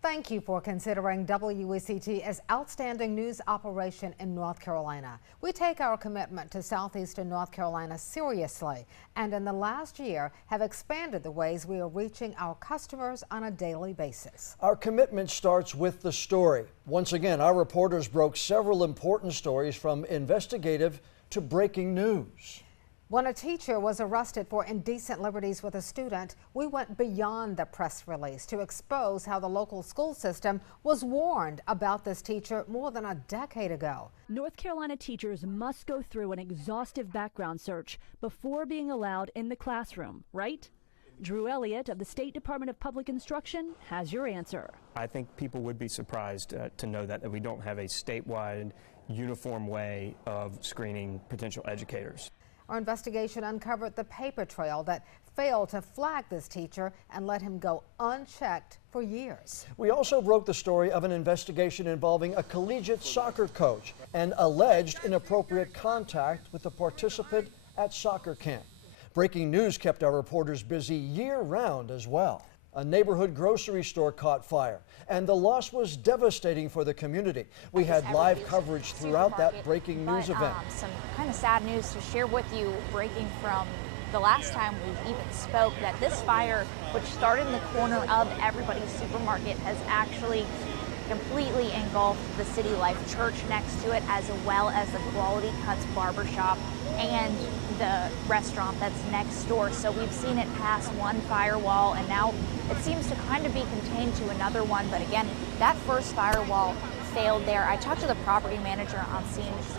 Thank you for considering WECT as outstanding news operation in North Carolina. We take our commitment to southeastern North Carolina seriously, and in the last year have expanded the ways we are reaching our customers on a daily basis. Our commitment starts with the story. Once again, our reporters broke several important stories from investigative to breaking news. When a teacher was arrested for indecent liberties with a student, we went beyond the press release to expose how the local school system was warned about this teacher more than a decade ago. North Carolina teachers must go through an exhaustive background search before being allowed in the classroom, right? Drew Elliott of the State Department of Public Instruction has your answer. I think people would be surprised to know that we don't have a statewide uniform way of screening potential educators. Our investigation uncovered the paper trail that failed to flag this teacher and let him go unchecked for years. We also broke the story of an investigation involving a collegiate soccer coach and alleged inappropriate contact with a participant at soccer camp. Breaking news kept our reporters busy year-round as well. A neighborhood grocery store caught fire, and the loss was devastating for the community. We had live coverage throughout that breaking news event. Some kind of sad news to share with you, breaking from the last time we even spoke, that this fire, which started in the corner of Everybody's Supermarket, has actually completely engulfed the City Life Church next to it, as well as the Quality Cuts Barbershop and the restaurant that's next door. So we've seen it pass one firewall, and now it seems to kind of be contained to another one. But again, that first firewall failed there. I talked to the property manager on scene. She's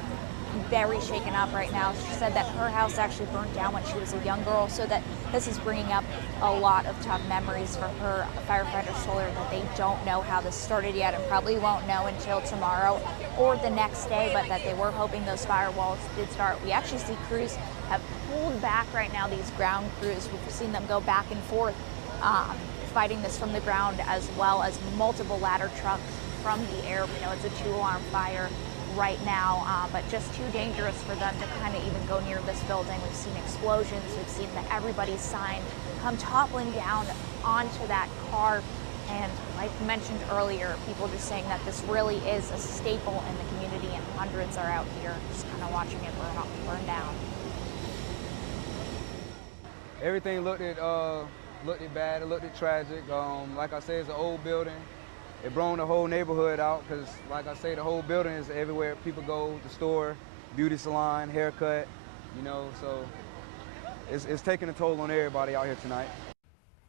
very shaken up right now. She said that her house actually burnt down when she was a young girl, so that this is bringing up a lot of tough memories for her. Firefighters told her that they don't know how this started yet and probably won't know until tomorrow or the next day, but that they were hoping those firewalls did start. We actually see crews have pulled back right now, these ground crews. We've seen them go back and forth fighting this from the ground, as well as multiple ladder trucks from the air. We know it's a 2-alarm fire right now, but just too dangerous for them to kind of even go near this building. We've seen explosions. We've seen the Everybody's sign come toppling down onto that car. And like mentioned earlier, people just saying that this really is a staple in the community, and hundreds are out here just kind of watching it burn down. Everything looked at bad. It looked at tragic. Like I said, it's an old building. It blown the whole neighborhood out because, like I say, the whole building is everywhere people go, the store, beauty salon, haircut, you know, so it's taking a toll on everybody out here tonight.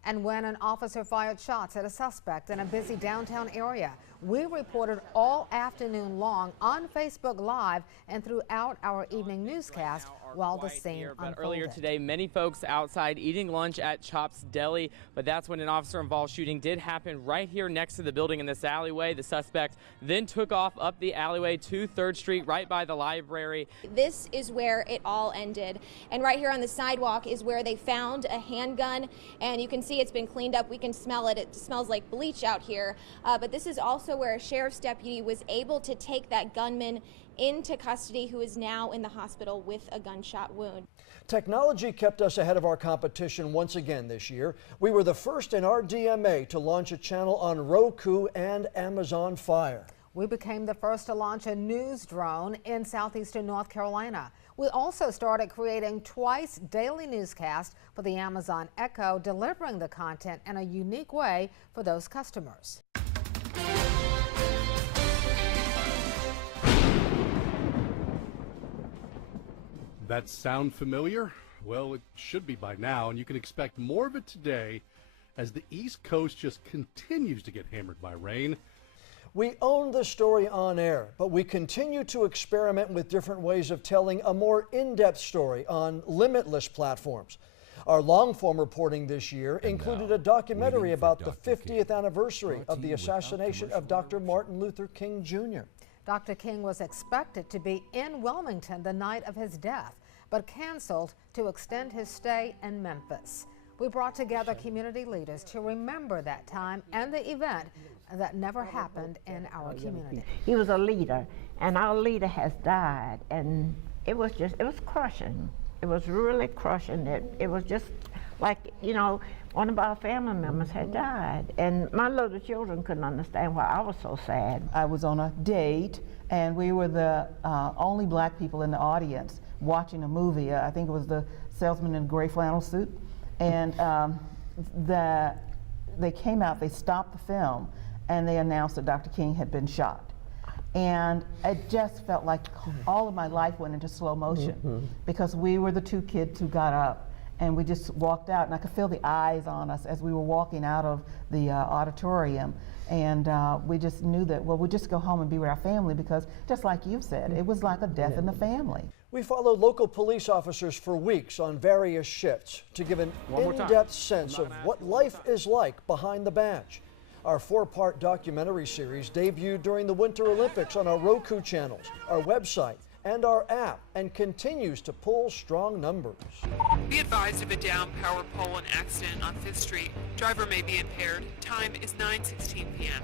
And when an officer fired shots at a suspect in a busy downtown area, we reported all afternoon long on Facebook Live and throughout our evening newscast while the scene unfolded. Earlier today, many folks outside eating lunch at Chop's Deli, but that's when an officer-involved shooting did happen right here next to the building in this alleyway. The suspect then took off up the alleyway to 3rd Street, right by the library. This is where it all ended, and right here on the sidewalk is where they found a handgun, and you can see it's been cleaned up. We can smell it. It smells like bleach out here, but this is also where a sheriff's deputy was able to take that gunman into custody, who is now in the hospital with a gunshot wound. Technology kept us ahead of our competition once again this year. We were the first in our DMA to launch a channel on Roku and Amazon Fire. We became the first to launch a news drone in southeastern North Carolina. We also started creating twice daily newscasts for the Amazon Echo, delivering the content in a unique way for those customers. That sound familiar? Well, it should be by now, and you can expect more of it today as the East Coast just continues to get hammered by rain. We own the story on air, but we continue to experiment with different ways of telling a more in-depth story on limitless platforms. Our long-form reporting this year included a documentary about the 50th anniversary of the assassination of Dr. Martin Luther King Jr. Dr. King was expected to be in Wilmington the night of his death, but canceled to extend his stay in Memphis. We brought together community leaders to remember that time and the event that never happened in our community. He was a leader, and our leader has died, and it was crushing. It was really crushing. It was just like, you know, one of our family members had died. And my little children couldn't understand why I was so sad. I was on a date, and we were the only black people in the audience watching a movie. I think it was the salesman in a gray flannel suit. And they came out, they stopped the film, and they announced that Dr. King had been shot. And it just felt like all of my life went into slow motion because we were the two kids who got up and we just walked out, and I could feel the eyes on us as we were walking out of the auditorium. And we just knew that, well, we'd just go home and be with our family because, just like you've said, it was like a death in the family. We followed local police officers for weeks on various shifts to give an in-depth sense of what life is like behind the badge. Our 4-part documentary series debuted during the Winter Olympics on our Roku channels, our website, and our app, and continues to pull strong numbers. Be advised of a downed power pole and accident on 5th Street. Driver may be impaired. Time is 9:16 p.m.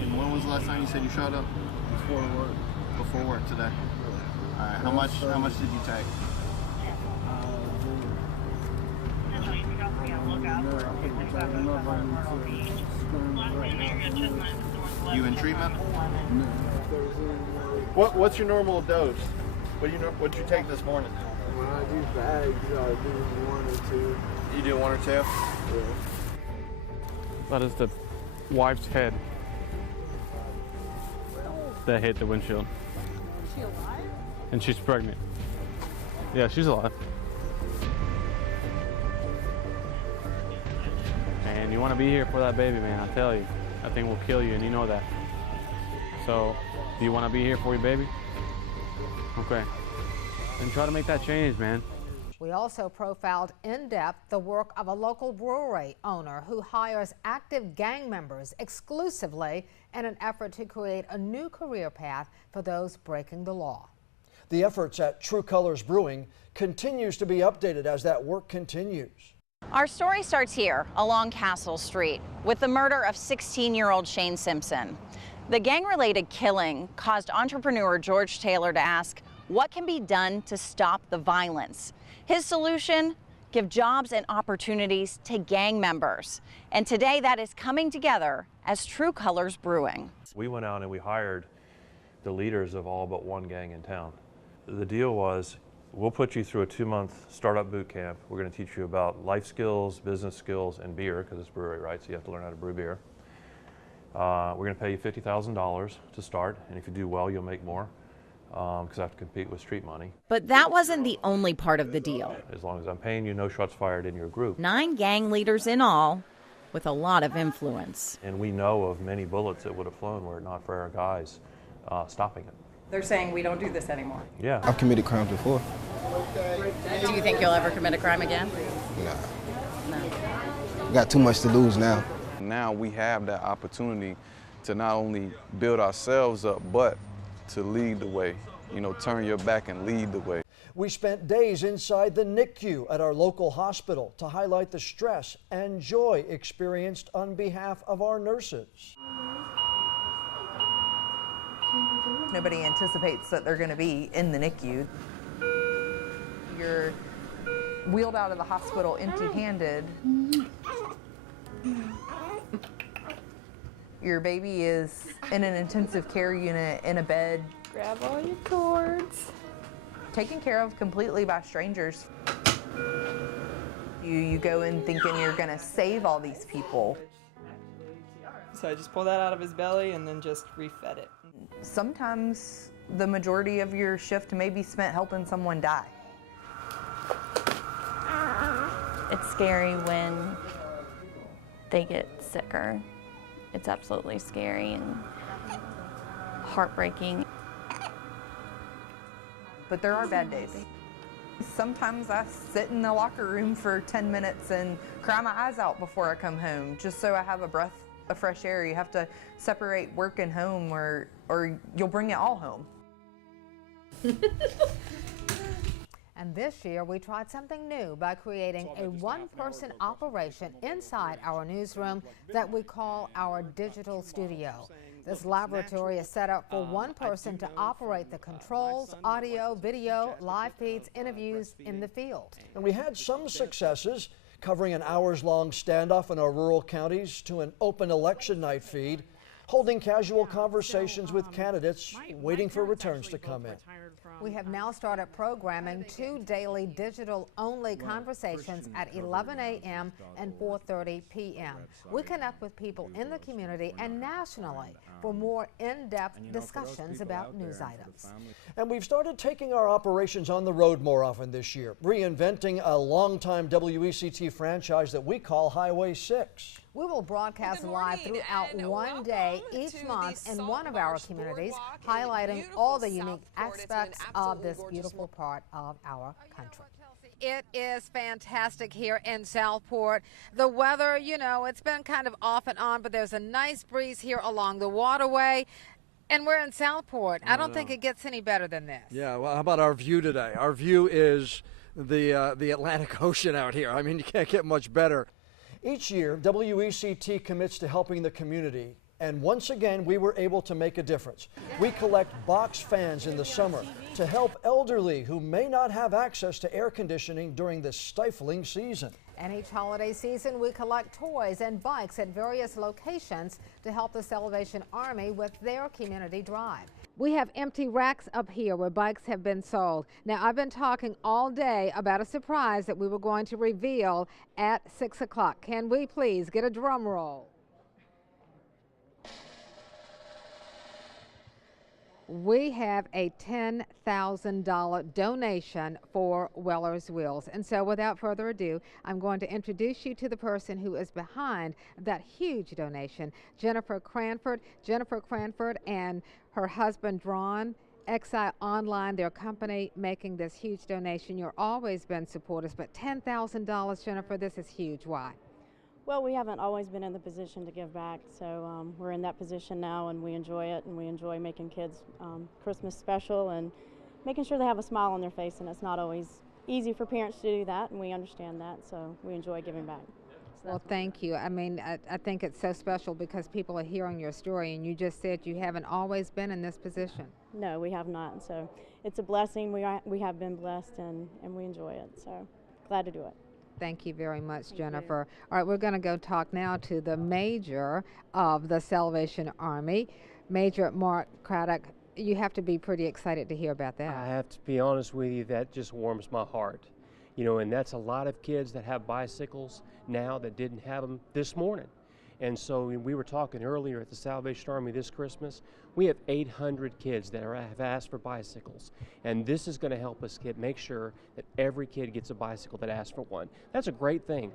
And when was the last time you said you showed up? Before work. Before work today. All right. How much did you take? You in treatment? What's your normal dose? What'd you take this morning? When I do bags, I do 1 or 2. You do 1 or 2? Yeah. That is the wife's head that hit the windshield. Is she alive? And she's pregnant. Yeah, she's alive. And you want to be here for that baby, man, I tell you. That thing will kill you, and you know that. So, do you want to be here for your baby? Okay. Then try to make that change, man. We also profiled in depth the work of a local brewery owner who hires active gang members exclusively in an effort to create a new career path for those breaking the law. The efforts at True Colors Brewing continues to be updated as that work continues. Our story starts here along Castle Street with the murder of 16-year-old Shane Simpson. The gang-related killing caused entrepreneur George Taylor to ask, what can be done to stop the violence? His solution, give jobs and opportunities to gang members. And today that is coming together as True Colors Brewing. We went out and we hired the leaders of all but one gang in town. The deal was, we'll put you through a 2-month startup boot camp. We're going to teach you about life skills, business skills, and beer, because it's brewery, right? So you have to learn how to brew beer. We're going to pay you $50,000 to start, and if you do well, you'll make more, because I have to compete with street money. But that wasn't the only part of the deal. As long as I'm paying you, no shots fired in your group. 9 gang leaders in all, with a lot of influence. And we know of many bullets that would have flown were it not for our guys stopping it. They're saying we don't do this anymore. Yeah. I've committed crimes before. Do you think you'll ever commit a crime again? Nah. No. Got too much to lose now. Now we have that opportunity to not only build ourselves up, but to lead the way. You know, turn your back and lead the way. We spent days inside the NICU at our local hospital to highlight the stress and joy experienced on behalf of our nurses. Nobody anticipates that they're going to be in the NICU. You're wheeled out of the hospital empty-handed. Your baby is in an intensive care unit in a bed. Grab all your cords. Taken care of completely by strangers. You go in thinking you're going to save all these people. So I just pull that out of his belly and then just refed it. Sometimes the majority of your shift may be spent helping someone die. It's scary when they get sicker. It's absolutely scary and heartbreaking. But there are bad days. Sometimes I sit in the locker room for 10 minutes and cry my eyes out before I come home, just so I have a breath of fresh air. You have to separate work and home, or you'll bring it all home. And this year, we tried something new by creating a one-person operation inside our newsroom that we call our digital studio. This laboratory is set up for one person to operate the controls, audio, video, live feeds, interviews in the field. And we had some successes, covering an hours-long standoff in our rural counties to an open election night feed, holding casual conversations with candidates waiting for returns to come in. We have now started programming 2 daily digital-only conversations at 11 a.m. and 4:30 p.m. We connect with people in the community and nationally for more in-depth discussions about news items. And we've started taking our operations on the road more often this year, reinventing a longtime WECT franchise that we call Highway 6. We will broadcast live throughout one day each month in one of our communities, highlighting all the unique aspects of this beautiful part of our country. It is fantastic here in Southport. The weather, you know, it's been kind of off and on, but there's a nice breeze here along the waterway. And we're in Southport. I don't think it gets any better than this. Yeah, well, how about our view today? Our view is the Atlantic Ocean out here. I mean, you can't get much better. Each year, WECT commits to helping the community, and once again, we were able to make a difference. We collect box fans in the summer to help elderly who may not have access to air conditioning during this stifling season. And each holiday season, we collect toys and bikes at various locations to help the Salvation Army with their community drive. We have empty racks up here where bikes have been sold. Now, I've been talking all day about a surprise that we were going to reveal at 6 o'clock. Can we please get a drum roll? We have a $10,000 donation for Weller's Wheels. And so without further ado, I'm going to introduce you to the person who is behind that huge donation, Jennifer Cranford. Jennifer Cranford and her husband, Drawn, XI Online, their company, making this huge donation. You've always been supporters, but $10,000, Jennifer, this is huge. Why? Well, we haven't always been in the position to give back, so we're in that position now, and we enjoy it, and we enjoy making kids Christmas special and making sure they have a smile on their face, and it's not always easy for parents to do that, and we understand that, so we enjoy giving back. So well, thank you. I mean, I think it's so special because people are hearing your story, and you just said you haven't always been in this position. No, we have not, so it's a blessing. We have been blessed, and we enjoy it, so glad to do it. Thank you very much, Jennifer. All right, we're going to go talk now to the Major of the Salvation Army, Major Mark Craddock. You have to be pretty excited to hear about that. I have to be honest with you, that just warms my heart. You know, and that's a lot of kids that have bicycles now that didn't have them this morning. And so we were talking earlier at the Salvation Army this Christmas, we have 800 kids that have asked for bicycles. And this is going to help us make sure that every kid gets a bicycle that asks for one. That's a great thing.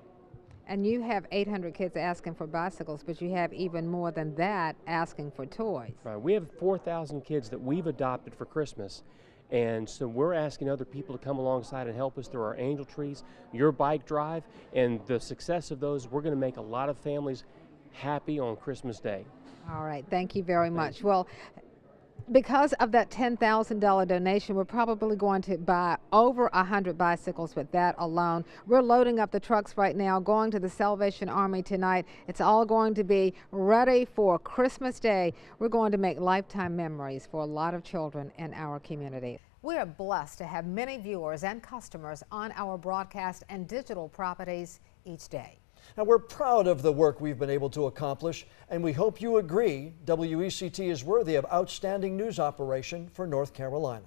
And you have 800 kids asking for bicycles, but you have even more than that asking for toys. Right. We have 4,000 kids that we've adopted for Christmas. And so we're asking other people to come alongside and help us through our angel trees, your bike drive, and the success of those. We're going to make a lot of families happy on Christmas Day. All right, thank you very much. Well, because of that $10,000 donation, we're probably going to buy over 100 bicycles with that alone. We're loading up the trucks right now, going to the Salvation Army tonight. It's all going to be ready for Christmas Day. We're going to make lifetime memories for a lot of children in our community. We are blessed to have many viewers and customers on our broadcast and digital properties each day. Now, we're proud of the work we've been able to accomplish, and we hope you agree WECT is worthy of outstanding news operation for North Carolina.